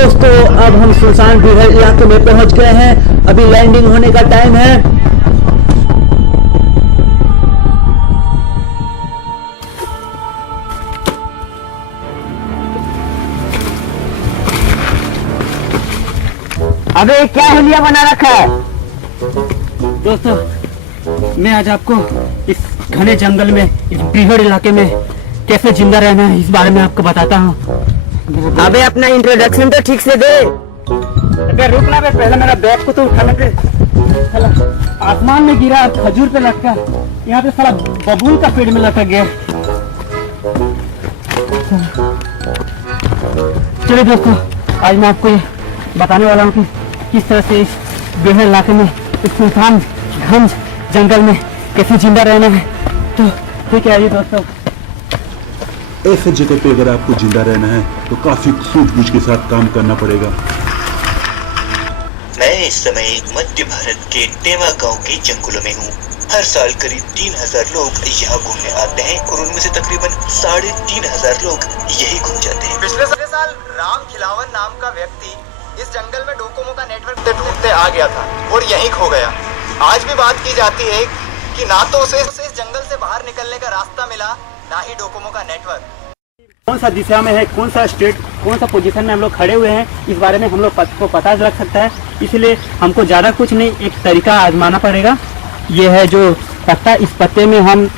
दोस्तों अब हम सुनसान बिहड़ इलाके में पहुंच गए हैं। अभी लैंडिंग होने का टाइम है। अबे क्या हुलिया बना रखा है? दोस्तों मैं आज आपको इस घने जंगल में, इस बिहड़ इलाके में कैसे जिंदा रहना है इस बारे में आपको बताता हूँ। अबे अपना इंट्रोडक्शन तो ठीक से दे। अबे रुकना बे, पहले मेरा बैग को तो उठाने दे। साला आसमान में गिरा, खजूर पे लटका, यहाँ पे साला बबूल का पेड़ में लटक गया। चलिए दोस्तों, आज मैं आपको ये बताने वाला हूँ कि किस तरह से इस बिहड़ इलाके में, इस सुनसान घन जंगल में कैसे जिंदा रहना है। तो ठीक है, आइए दोस्तों। ऐसे जगह पे अगर आपको जिंदा रहना है तो काफी सूझबूझ के साथ काम करना पड़ेगा। मैं इस समय मध्य भारत के टेवा गांव के जंगलों में हूँ। हर साल करीब 3000 लोग यहाँ घूमने आते हैं और उनमें से तकरीबन 3500 लोग यही घूम जाते हैं। पिछले साल राम खिलावन नाम का व्यक्ति इस जंगल में डोकोमो का नेटवर्क ढूंढते आ गया था और यहीं खो गया। आज भी बात की जाती है कि ना तो उसे इस जंगल से बाहर निकलने का रास्ता मिला, ना ही डोकोमो का नेटवर्क। कौन सा दिशा में है, कौन सा स्टेट, कौन सा पोजीशन में हम लोग खड़े हुए हैं, इस बारे में हम लोग को पता लग सकता है। इसलिए हमको ज़्यादा कुछ नहीं, एक तरीका आजमाना पड़ेगा। ये है जो पत्ता, इस पत्ते में हम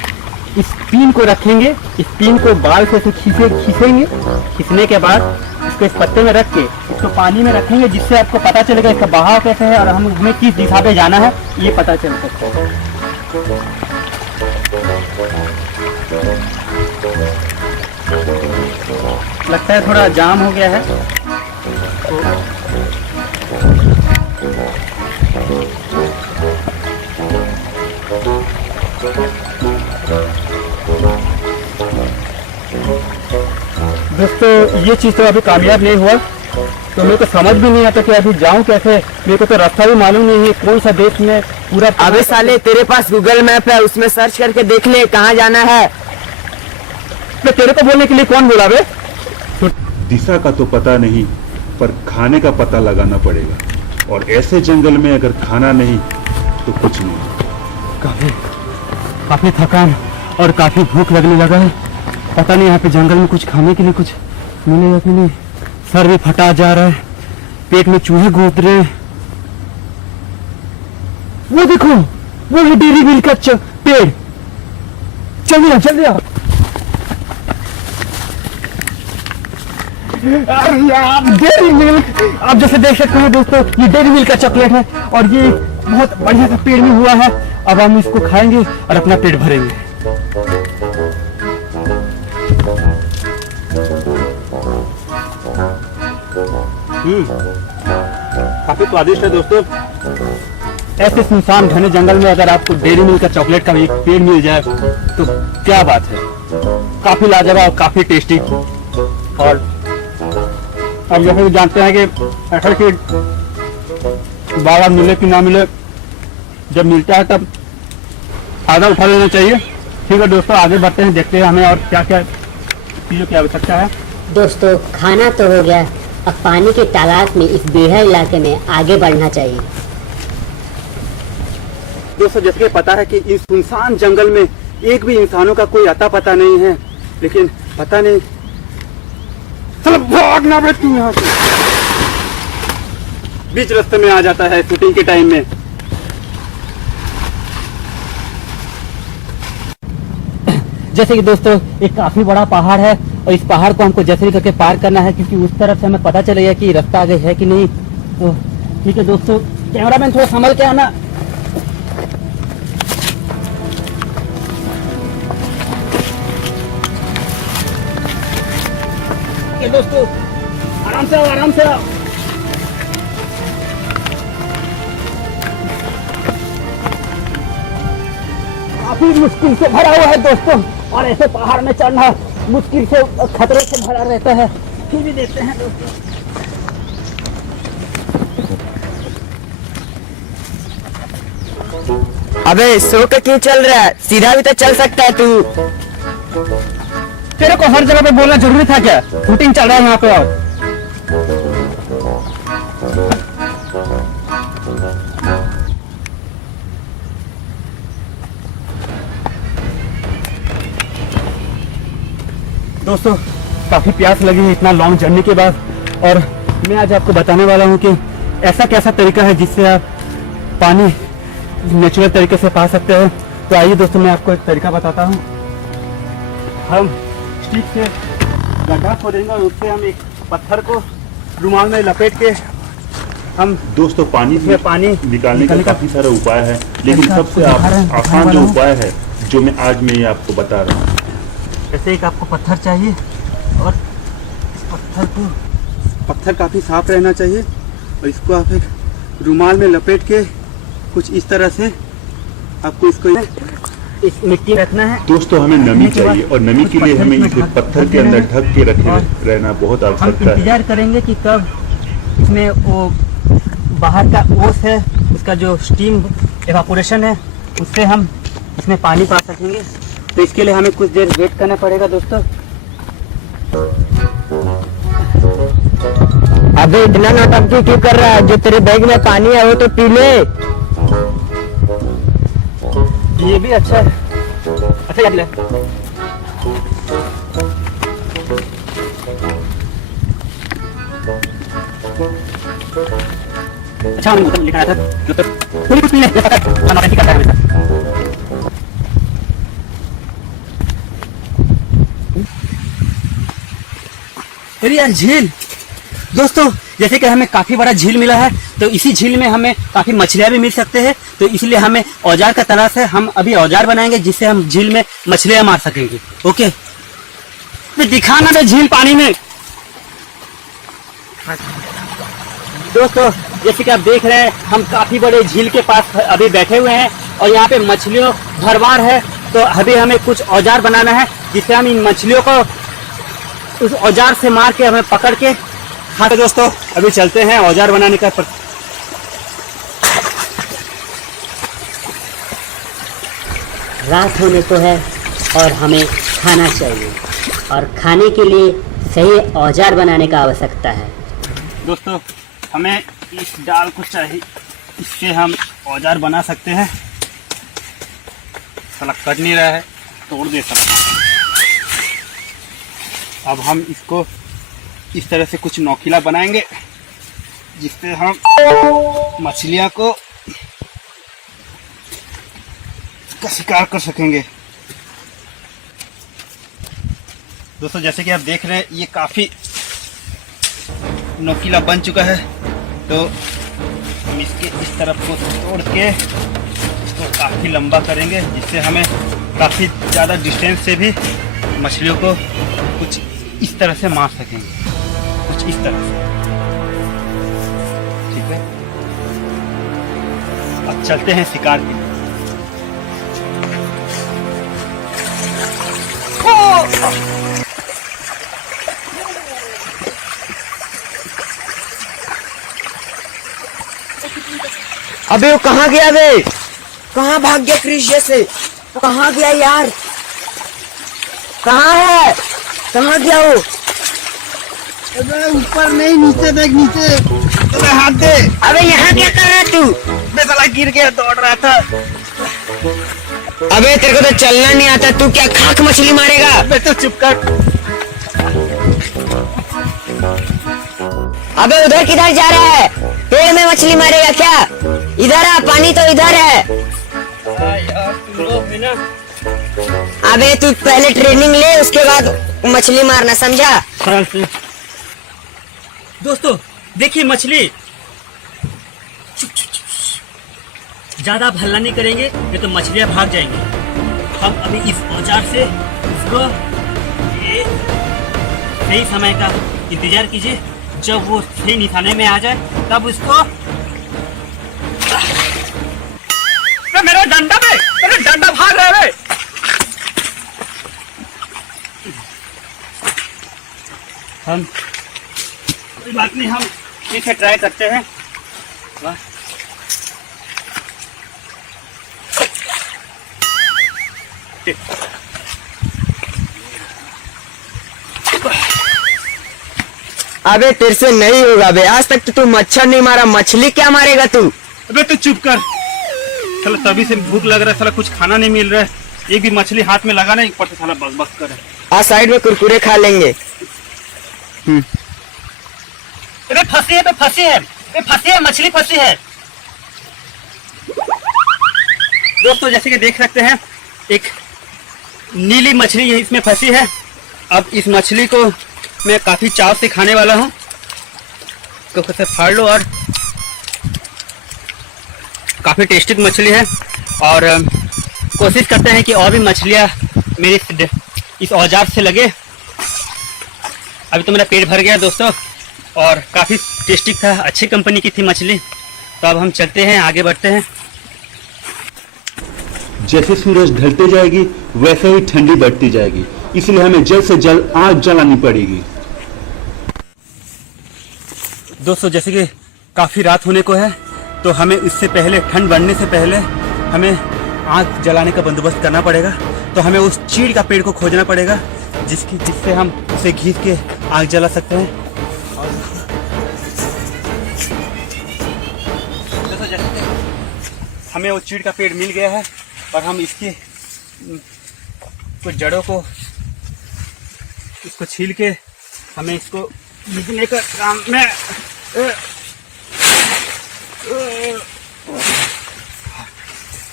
इस पिन को रखेंगे, इस पिन को बाल से खींचेंगे। खींचने के बाद इसको इस पत्ते में रख के इसको पानी में रखेंगे, जिससे आपको पता चलेगा इसका बहाव कैसे है और हमें किस दिशा पे जाना है, ये पता चल सकता है। लगता है थोड़ा जाम हो गया है। दोस्तों ये चीज तो अभी कामयाब नहीं हुआ, तो मेरे को समझ भी नहीं आता कि अभी जाऊं कैसे। मेरे को तो रास्ता भी मालूम नहीं है, कौन सा देश में पूरा। अबे साले तेरे पास गूगल मैप है, उसमें सर्च करके देख ले कहाँ जाना है। मैं तेरे को बोलने के लिए कौन बोला बे? दिशा का तो पता नहीं, पर खाने का पता लगाना पड़ेगा। और ऐसे जंगल में अगर खाना नहीं तो कुछ नहीं। काफी थकान और काफी भूख लगने लगा है। पता नहीं यहाँ पे जंगल में कुछ खाने के लिए कुछ मिलेगा कि नहीं। सर भी फटा जा रहा है, पेट में चूहे घूम रहे हैं। वो देखो, वो है डेयरी मिल्क का पेड़। चल डेयरी मिल्क। आप जैसे देख सकते हैं दोस्तों, ये डेयरी मिल्क का चॉकलेट है और ये बहुत बढ़िया सा पेड़ में हुआ है। अब हम इसको खाएंगे और अपना पेट भरेंगे। काफी स्वादिष्ट है दोस्तों। ऐसे सुनसान घने जंगल में अगर आपको डेयरी मिल्क का चॉकलेट का एक पेड़ मिल जाए तो क्या बात है। काफी लाजवाब, काफी टेस्टी। और अब जैसे जानते हैं कि ऐसा कि बार मिले कि ना मिले, जब मिलता है तब फायदा उठा लेना चाहिए। ठीक है दोस्तों, आगे बढ़ते हैं, देखते हैं हमें और क्या क्या चीज़ों की आवश्यकता है। दोस्तों खाना तो हो गया, अब पानी की तलाश में इस बिहड़ इलाके में आगे बढ़ना चाहिए। दोस्तों जैसे कि पता है कि इस सुनसान जंगल में एक भी इंसानों का कोई अता पता नहीं है, लेकिन पता नहीं चलो भागना बे तू यहाँ से। बीच रास्ते में आ जाता है शूटिंग के टाइम में। जैसे कि दोस्तों एक काफी बड़ा पहाड़ है और इस पहाड़ को हमको जैसे भी करके पार करना है, क्योंकि उस तरफ से हमें पता चलेगा कि रास्ता आगे है कि नहीं। तो ठीक है दोस्तों, कैमरामैन थोड़ा संभल के आना। दोस्तों आराम से आओ, आराम से आओ। काफी मुश्किल से भरा हुआ है दोस्तों, और ऐसे पहाड़ में चढ़ना मुश्किल से, खतरे से भरा रहता है। फिर भी देखते हैं दोस्तों। अबे सो के क्यों चल रहा है? सीधा भी तो चल सकता है तू। तेरे को हर जगह पे बोलना जरूरी था क्या? शूटिंग चल रहा है यहाँ पे। आओ दोस्तों काफी प्यास लगी है इतना लॉन्ग जर्नी के बाद, और मैं आज आपको बताने वाला हूँ कि ऐसा कैसा तरीका है जिससे आप पानी नेचुरल तरीके से पा सकते हैं। तो आइए दोस्तों मैं आपको एक तरीका बताता हूँ। हम स्टिक से गड्ढा खोदेंगे और उससे हम एक पत्थर को रुमाल में लपेट के हम दोस्तों पानी से पानी निकालने का काफी सारा उपाय है, लेकिन सबसे आसान जो उपाय है जो मैं आज मैं आपको बता रहा हूँ। जैसे एक आपको पत्थर चाहिए और इस पत्थर काफ़ी साफ रहना चाहिए, और इसको आप एक रुमाल में लपेट के कुछ इस तरह से आपको इसको इस मिट्टी में रखना है। दोस्तों हमें नमी चाहिए और नमी के लिए हमें इसे पत्थर के अंदर ढक के रखे रहना बहुत हम आवश्यकता है। इंतजार करेंगे कि कब इसमें वो बाहर का ओस है, उसका जो स्टीम एवापोरेशन है, उससे हम इसमें पानी पा सकेंगे। तो इसके लिए हमें कुछ देर वेट करना पड़ेगा दोस्तों। अबे इतना नौटंकी क्यों कर रहा है? जो तेरे बैग में पानी है वो तो पी ले। ये भी अच्छा है, अच्छा याद ले। अच्छा हमने बोतल लेकर आया था जो तो पूरी कुछ नहीं है, हम नौटंकी करता है हमेशा। अरे यार झील दोस्तों, जैसे कि हमें काफी बड़ा झील मिला है, तो इसी झील में हमें काफी मछलियां भी मिल सकते हैं। तो इसलिए हमें औजार का तलाश है। हम अभी औजार बनाएंगे जिससे हम झील में मछलियां मार सकेंगे। ओके तो दिखाना दे झील पानी में। दोस्तों जैसे कि आप देख रहे हैं, हम काफी बड़े झील के पास अभी बैठे हुए हैं और यहाँ पे मछलियों भरमार है। तो अभी हमें कुछ औजार बनाना है जिससे हम इन मछलियों को उस औजार से मार के हमें पकड़ के। हाँ तो दोस्तों अभी चलते हैं औजार बनाने का रात होने को है और हमें खाना चाहिए, और खाने के लिए सही औजार बनाने का आवश्यकता है। दोस्तों हमें इस डाल को चाहिए, इससे हम औजार बना सकते हैं। साला कट नहीं रहा है, तोड़ दे साला। अब हम इसको इस तरह से कुछ नोकीला बनाएंगे जिससे हम मछलियां को का शिकार कर सकेंगे। दोस्तों जैसे कि आप देख रहे हैं ये काफी नोकीला बन चुका है, तो हम इसके इस तरफ को तोड़ के इसको काफी लंबा करेंगे जिससे हमें काफी ज्यादा डिस्टेंस से भी मछलियों को कुछ इस तरह से मार सकेंगे, कुछ इस तरह से। ठीक है, अब चलते हैं शिकार के लिए। अबे वो कहाँ गया बे? कहाँ भाग गया क्रिश से? कहाँ गया यार? कहाँ है? कहाँ गया वो? अबे ऊपर नहीं, नीचे देख, नीचे। अबे हाथ दे। अबे यहाँ क्या कर रहा है तू? मैं साला गिर गया, दौड़ रहा था। अबे तेरे को तो चलना नहीं आता, तू क्या खाक मछली मारेगा? अबे तो चुप कर। अबे उधर किधर जा रहा है? पेड़ में मछली मारेगा क्या? इधर आ, पानी तो इधर है। यार तुम लोग भी ना। अबे तू पहले ट्रेनिंग ले, उसके बाद मछली मारना, समझा? दोस्तों देखिए मछली। ज्यादा आप हल्ला नहीं करेंगे नहीं तो मछलियां भाग जाएंगी। हम अभी इस औजार से उसको ये सही समय का इंतजार कीजिए, जब वो सही निशाने में आ जाए तब उसको। मेरा डंडा में, मेरा डंडा भाग रहा है। हम कोई बात नहीं, हम ठीक है ट्राई करते हैं। वाह अबे तेरे से नहीं होगा बे, आज तक तो तू मच्छर नहीं मारा, मछली क्या मारेगा तू? अबे तू चुप कर साला, तभी से भूख लग रहा है साला, कुछ खाना नहीं मिल रहा है। एक भी मछली हाथ में लगा नहीं, ऊपर से साला बक बक कर। आज साइड में कुरकुरे खा लेंगे। अरे फंसी है, फंसी है, फंसी है, मछली फंसी है। दोस्तों जैसे कि देख सकते हैं एक नीली मछली इसमें फंसी है। अब इस मछली को मैं काफी चाव से खाने वाला हूँ। तो इसे फाड़ लो और काफी टेस्टी मछली है और कोशिश करते हैं कि और भी मछलियाँ मेरी इस औजार से लगे। अभी तो मेरा पेट भर गया दोस्तों और काफी टेस्टी था, अच्छी कंपनी की थी मछली। तो अब हम चलते हैं, आगे बढ़ते हैं। जैसे सूरज ढलते जाएगी वैसे ही ठंडी बढ़ती जाएगी, इसलिए हमें जल्द से जल्द आग जलानी पड़ेगी। दोस्तों जैसे कि काफी रात होने को है तो हमें इससे पहले, ठंड बढ़ने से पहले हमें आग जलाने का बंदोबस्त करना पड़ेगा। तो हमें उस चीड़ का पेड़ को खोजना पड़ेगा जिससे हम उसे घीस के आग जला सकते हैं। दोस्तों जैसे हमें वो चीड़ का पेड़ मिल गया है और हम इसकी कुछ जड़ों को इसको छील के हमें इसको घीसने का काम में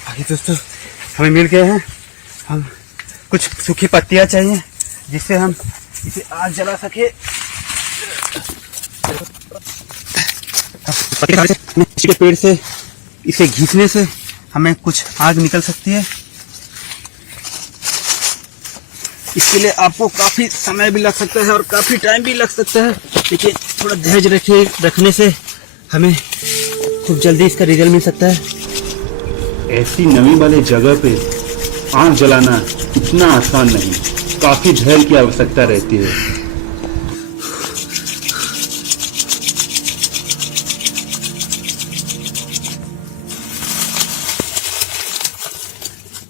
आगे दोस्तों हमें मिल गए हैं। हम कुछ सूखी पत्तियां चाहिए जिससे हम इसे आग जला सके। इसके पेड़ से इसे घीसने से हमें कुछ आग निकल सकती है। इसके लिए आपको काफी समय भी लग सकता है और काफी टाइम भी लग सकता है, लेकिन थोड़ा धैर्य रखने से हमें खूब जल्दी इसका रिजल्ट मिल सकता है। ऐसी नमी वाले जगह पे आग जलाना इतना आसान नहीं, काफी धैर्य की आवश्यकता रहती है।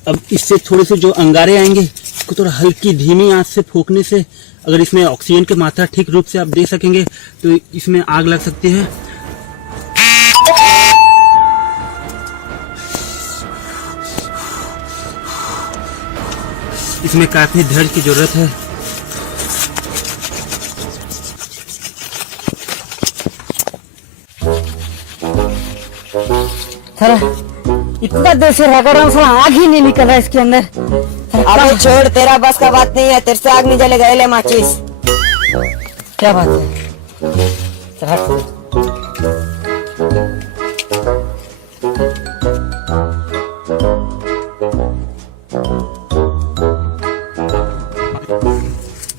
अब इससे थोड़े से जो अंगारे आएंगे उसको थोड़ा हल्की धीमी आंच से फूंकने से अगर इसमें ऑक्सीजन की मात्रा ठीक रूप से आप दे सकेंगे तो इसमें आग लग सकती है। इसमें काफी धैर्य की जरूरत है। इतना देर से रगड़ रहा हूँ, आग ही नहीं निकल रहा इसके अंदर। अबे छोड़, तेरा बस का बात नहीं है, तेरे से आग नहीं जलेगा। ले माचिस। क्या बात है?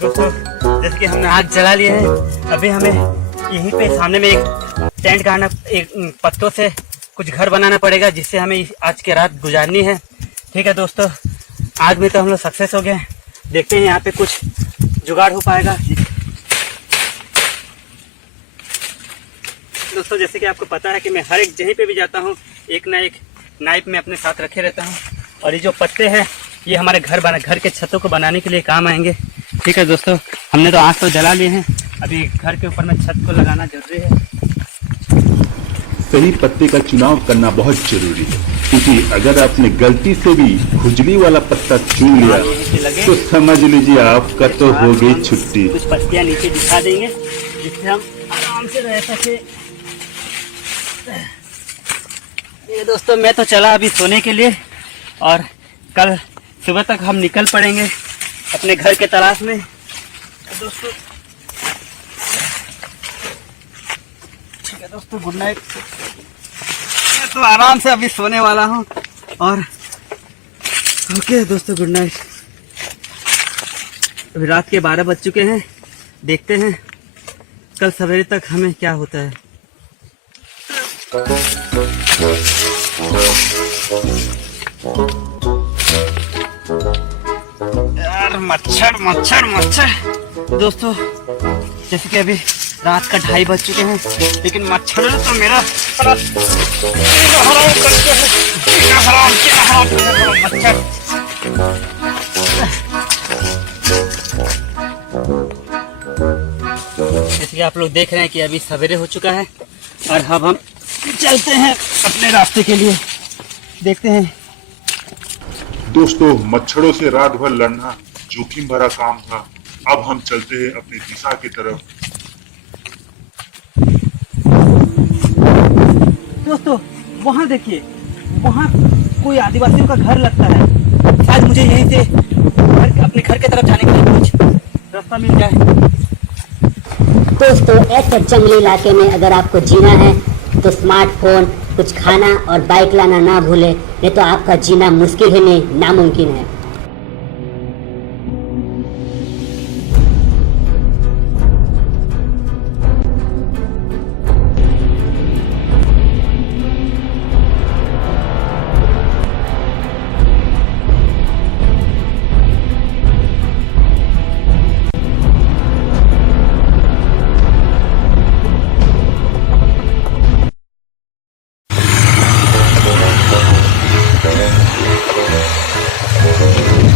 दोस्तों जैसे कि हमने आग जला लिए है, अभी हमें यहीं पे सामने में एक टेंट गाड़ना, एक पत्तों से कुछ घर बनाना पड़ेगा जिससे हमें आज की रात गुजारनी है। ठीक है दोस्तों, आज में तो हम लोग सक्सेस हो गए। देखते हैं यहाँ पे कुछ जुगाड़ हो पाएगा। दोस्तों जैसे कि आपको पता है कि मैं हर एक जहीं पे भी जाता हूँ एक ना एक नाइफ में अपने साथ रखे रहता हूँ और ये जो पत्ते हैं ये हमारे घर के छतों को बनाने के लिए काम आएंगे। ठीक है दोस्तों, हमने तो आग तो जला लिए हैं, अभी घर के ऊपर में छत को लगाना जरूरी है। सही पत्ते का चुनाव करना बहुत जरूरी है, क्योंकि अगर आपने गलती से भी खुजली वाला पत्ता चुन लिया तो समझ लीजिए आपका तो हो गई छुट्टी। कुछ पत्तियां नीचे दिखा देंगे जिससे हम आराम से रह सके। ये दोस्तों मैं तो चला अभी सोने के लिए और कल सुबह तक हम निकल पड़ेंगे अपने घर के तलाश में। तो दोस्तों ठीक है दोस्तों, गुड नाइट। मैं तो आराम से अभी सोने वाला हूँ और ओके दोस्तों, गुड नाइट। अभी रात के 12 बज चुके हैं, देखते हैं कल सवेरे तक हमें क्या होता है। यार मच्छर मच्छर मच्छर। दोस्तों जैसे कि अभी रात का 2:30 बज चुके हैं, लेकिन मच्छर तो मेरा हराम करते हैं। मच्छर जैसे कि आप लोग देख रहे हैं कि अभी सवेरे हो चुका है और अब हम चलते हैं अपने रास्ते के लिए। देखते हैं दोस्तों, मच्छरों से रात भर लड़ना जोखिम भरा काम था। अब हम चलते हैं अपनी दिशा की तरफ। दोस्तों वहाँ देखिए, वहाँ कोई आदिवासियों का घर लगता है। शायद मुझे यहीं से अपने घर की तरफ जाने के लिए कुछ रास्ता मिल जाए। दोस्तों ऐसे जंगली इलाके में अगर आपको जीना है तो स्मार्टफोन, कुछ खाना और बाइक लाना ना भूलें, नहीं तो आपका जीना मुश्किल ही नहीं नामुमकिन है।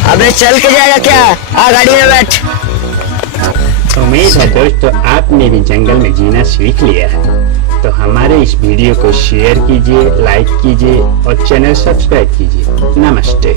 अबे चल के जाएगा क्या? आ गाड़ी में बैठ। उम्मीद है दोस्तों आपने भी जंगल में जीना सीख लिया है। तो हमारे इस वीडियो को शेयर कीजिए, लाइक कीजिए और चैनल सब्सक्राइब कीजिए। नमस्ते।